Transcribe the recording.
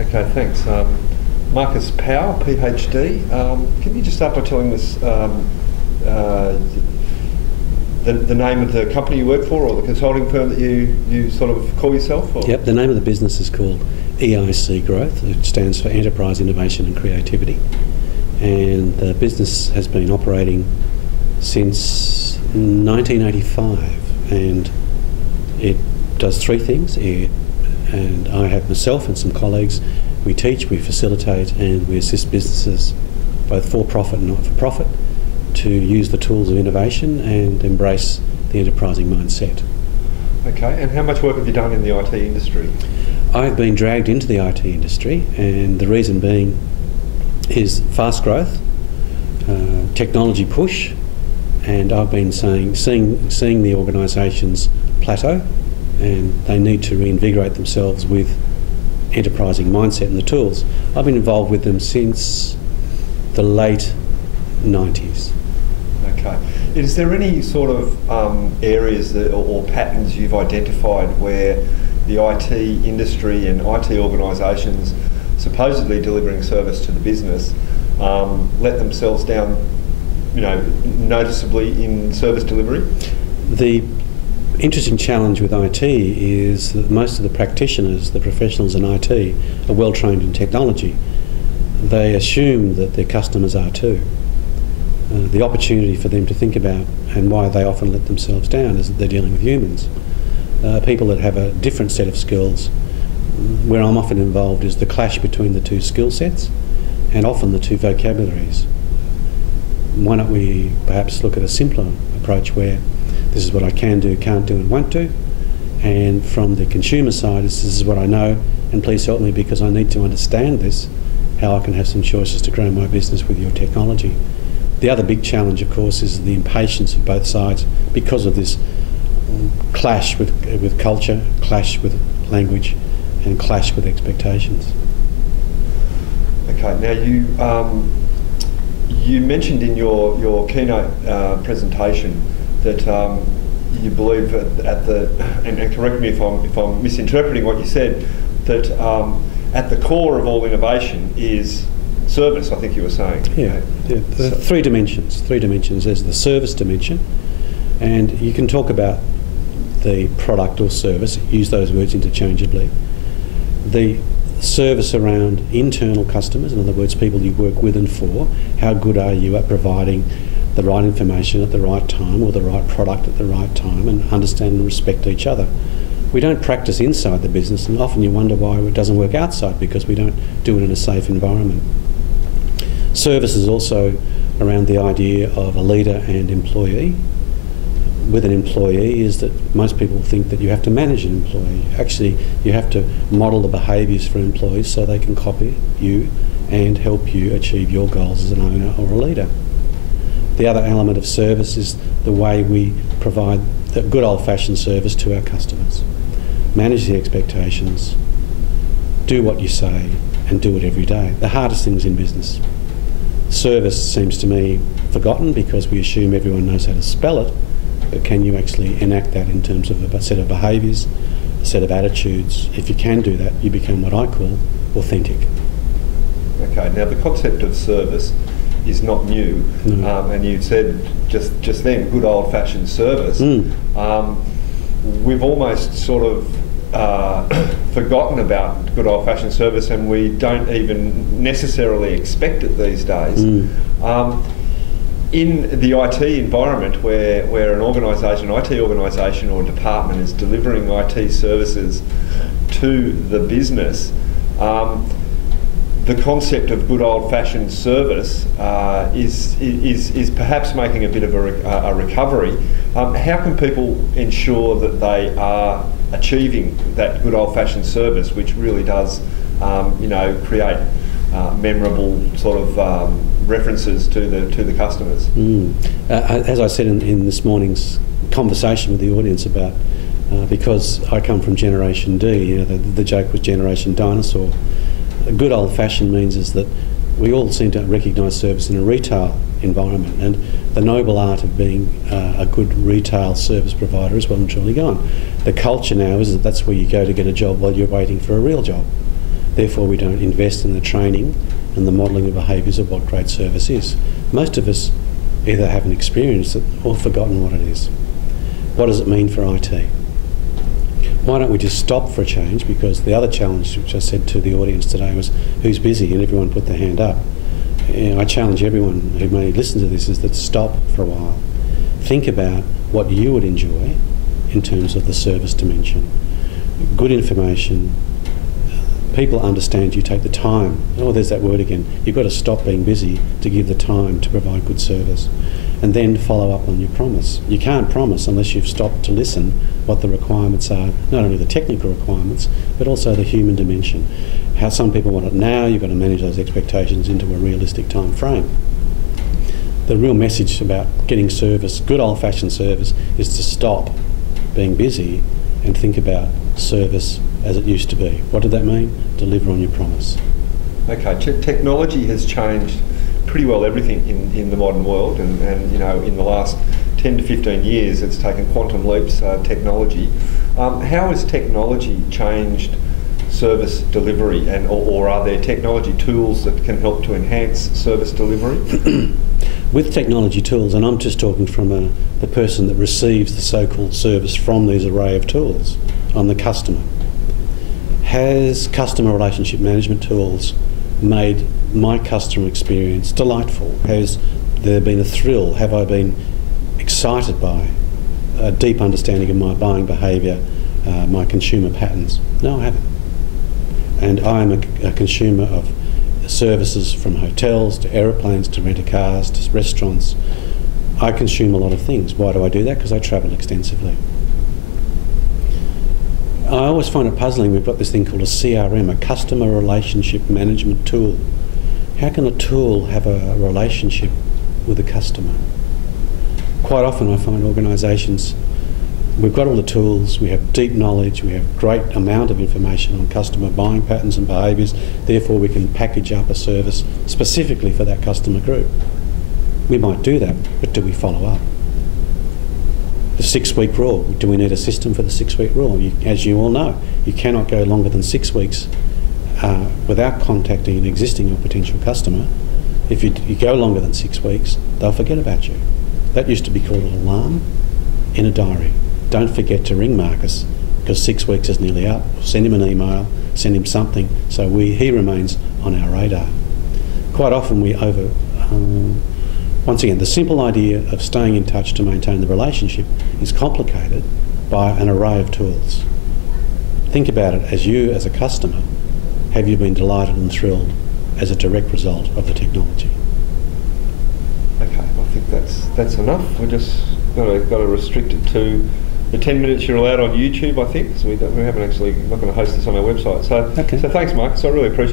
Okay, thanks. Marcus Powe, PhD. Can you just start by telling us the name of the company you work for, or the consulting firm that you sort of call yourself? Or? Yep, the name of the business is called EIC Growth. It stands for Enterprise Innovation and Creativity. And the business has been operating since 1985, and it does three things. And I have myself and some colleagues, we teach, we facilitate, and we assist businesses, both for-profit and not-for-profit, to use the tools of innovation and embrace the enterprising mindset. Okay, and how much work have you done in the IT industry? I've been dragged into the IT industry, and the reason being is fast growth, technology push, and I've been seeing the organisations plateau, and they need to reinvigorate themselves with enterprising mindset and the tools. I've been involved with them since the late 90s. Okay. Is there any sort of areas or patterns you've identified where the IT industry and IT organisations supposedly delivering service to the business let themselves down, noticeably in service delivery? The interesting challenge with IT is that most of the practitioners, the professionals in IT, are well trained in technology. They assume that their customers are too. The opportunity for them to think about, and why they often let themselves down, is that they're dealing with humans. People that have a different set of skills. Where I'm often involved is the clash between the two skill sets and often the two vocabularies. Why don't we perhaps look at a simpler approach where this is what I can do, can't do and won't do, and from the consumer side this is what I know, and please help me because I need to understand this, how I can have some choices to grow my business with your technology. The other big challenge, of course, is the impatience of both sides because of this clash with culture, clash with language, and clash with expectations. Okay, now you mentioned in your keynote presentation that you believe and correct me if I'm misinterpreting what you said, that at the core of all innovation is service, I think you were saying. Yeah, there are three dimensions. There's the service dimension, and you can talk about the product or service, use those words interchangeably. The service around internal customers, in other words, people you work with and for, how good are you at providing the right information at the right time or the right product at the right time, and understand and respect each other. We don't practice inside the business, and often you wonder why it doesn't work outside, because we don't do it in a safe environment. Service is also around the idea of a leader and employee. With an employee is that most people think that you have to manage an employee. Actually, you have to model the behaviours for employees so they can copy you and help you achieve your goals as an owner or a leader. The other element of service is the way we provide the good old-fashioned service to our customers. Manage the expectations, do what you say, and do it every day. The hardest things in business. Service seems to me forgotten because we assume everyone knows how to spell it, but can you actually enact that in terms of a set of behaviours, a set of attitudes? If you can do that, you become what I call authentic. Okay, now the concept of service is not new, and you said just then, good old-fashioned service. We've almost sort of forgotten about good old-fashioned service, and we don't even necessarily expect it these days. In the IT environment where an organisation, IT organisation or department is delivering IT services to the business, the concept of good old-fashioned service is perhaps making a bit of a recovery. How can people ensure that they are achieving that good old-fashioned service, which really does, create memorable sort of references to the customers? As I said in this morning's conversation with the audience about, because I come from Generation D, the joke was Generation Dinosaur. Good old-fashioned means is that we all seem to recognise service in a retail environment, and the noble art of being a good retail service provider is well and truly gone. The culture now is that that's where you go to get a job while you're waiting for a real job. Therefore, we don't invest in the training and the modelling of behaviours of what great service is. Most of us either haven't experienced it or forgotten what it is. What does it mean for IT? Why don't we just stop for a change? Because the other challenge, which I said to the audience today, was who's busy, and everyone put their hand up. I challenge everyone who may listen to this is that stop for a while. Think about what you would enjoy in terms of the service dimension. Good information. People understand you take the time. Oh, there's that word again. You've got to stop being busy to give the time to provide good service. And then follow up on your promise. You can't promise unless you've stopped to listen what the requirements are, not only the technical requirements, but also the human dimension. How some people want it now, you've got to manage those expectations into a realistic time frame. The real message about getting service, good old-fashioned service, is to stop being busy and think about service as it used to be. What did that mean? Deliver on your promise. Okay, technology has changed pretty well everything in the modern world, and you know, in the last 10 to 15 years it's taken quantum leaps, technology. How has technology changed service delivery, and or are there technology tools that can help to enhance service delivery? With technology tools, and I'm just talking from the person that receives the so-called service from these array of tools, I'm the customer. Has customer relationship management tools made my customer experience delightful? Has there been a thrill? Have I been excited by a deep understanding of my buying behaviour, my consumer patterns? No, I haven't. And I'm a consumer of services from hotels to aeroplanes to rent-a-cars to restaurants. I consume a lot of things. Why do I do that? Because I travel extensively. I always find it puzzling. We've got this thing called a CRM, a customer relationship management tool. How can a tool have a relationship with a customer? Quite often I find organisations, we've got all the tools, we have deep knowledge, we have great amount of information on customer buying patterns and behaviours, therefore we can package up a service specifically for that customer group. We might do that, but do we follow up? The 6-week rule, do we need a system for the 6-week rule? As you all know, you cannot go longer than 6 weeks without contacting an existing or potential customer. If you go longer than 6 weeks, they'll forget about you. That used to be called an alarm in a diary. Don't forget to ring Marcus, because 6 weeks is nearly up. Send him an email, send him something, so he remains on our radar. Quite often we once again, the simple idea of staying in touch to maintain the relationship is complicated by an array of tools. Think about it as you, as a customer, have you been delighted and thrilled as a direct result of the technology? Okay, I think that's enough. We're just got to restrict it to the 10 minutes you're allowed on YouTube, I think. So we haven't actually, not going to host this on our website. So, okay. So thanks, Marcus. I really appreciate it.